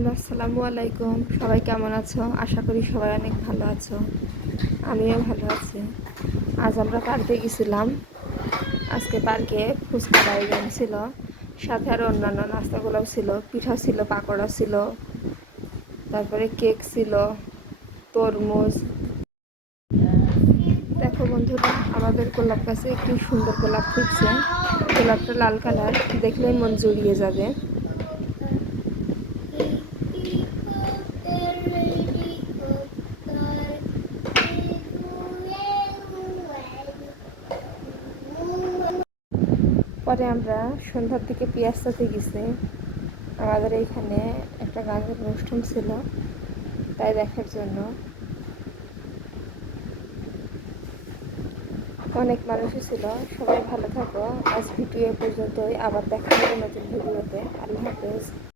Hello, আসসালামু আলাইকুম। সবাই কেমন আছো? আশা করি সবাই অনেক ভালো আছো। আমিও ভালো আছি। আজ আমরা পার্কে গেছিলাম। আজকে পার্কে ফুচকার আয়োজন ছিল, সাথে আরও অন্যান্য নাস্তাগুলোও ছিল। পিঠা ছিল, পাকোড়া ছিল, তারপরে কেক ছিল, তরমুজ। দেখো বন্ধুরা, আমাদের গোলাপ গাছে একটি সুন্দর গোলাপ ফুটছে। গোলাপটা লাল কালার, দেখলেই মন জুড়িয়ে যাবে। পরে আমরা সন্ধ্যার দিকে পিয়াসাতে গেছি। আমাদের এইখানে একটা গানের অনুষ্ঠান ছিল, তাই দেখার জন্য অনেক মানুষই ছিল। সবাই ভালো থাকো। আজ ভিডিও পর্যন্তই, আবার দেখা হবে নতুন ভিডিওতে। আল্লাহ হাফেজ।